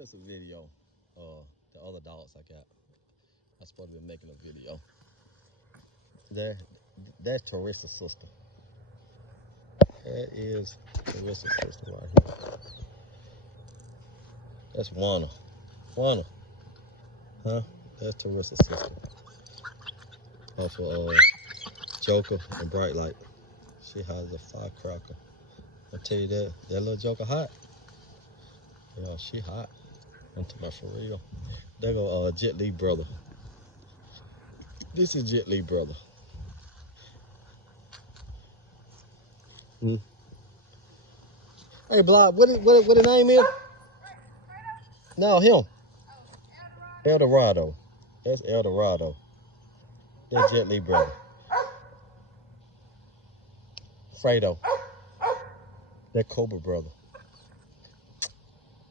That's a video. The other dogs I got. I'm supposed to be making a video. That's Teresa's sister. That is Teresa's sister right here. That's Juana. Juana. Huh? That's Teresa's sister. Off of Joker and Bright Light. She has a firecracker. I'll tell you that little Joker hot. Yeah, she hot. I'm talking about for real. There go Jet Li brother. This is Jet Li brother. Hey, Block, what the name is? No, him. Eldorado. That's Eldorado. That's Jet Li brother. Fredo. That Cobra brother.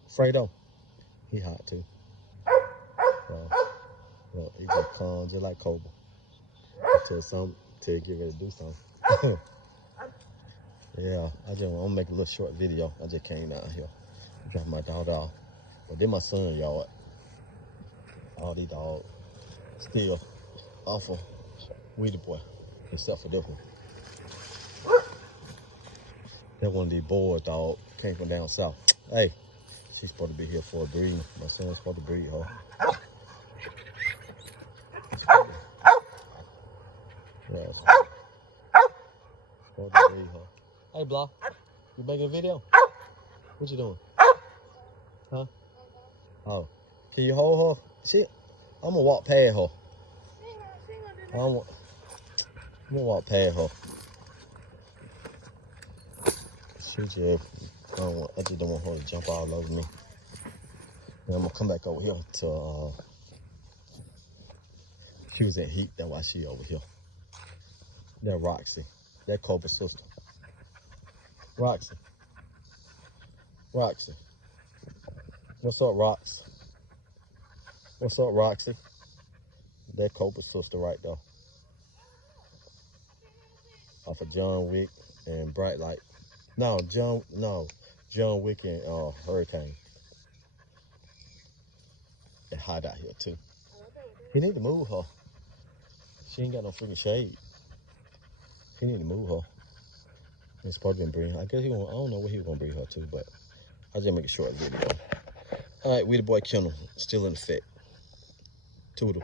Fredo. He hot too. Well, he just calm just like Cobra. Until you get ready to do something. Yeah, I'm gonna make a little short video. I just came out here. Drop my dog off. But then my son, y'all. All these dogs still off of Weedy Boy. Except for this one. That one of these boys, dog, came from down south. Hey, she's supposed to be here for a breeding. My son's supposed to breed her. Yeah, supposed to breed her. Hey, Blah, you making a video? What you doing? Huh? Oh, can you hold her? I'm gonna walk past her. I'm gonna walk past her. I just don't want her to jump all over me. And I'm gonna come back over here to she was in heat. That's why she over here. That Roxy. That Cobra sister. Roxy. Roxy. What's up, Rox? What's up, Roxy? That Cobra sister right there. Off of John Wick and Bright Light. No, John Wick and Hurricane. It's hot out here too. He need to move her. She ain't got no freaking shade. He need to move her. He's supposed to bring her. I guess I don't know what he was gonna bring her to, but I just make a short video. All right, we the boy Kendall, still in effect. Toodle.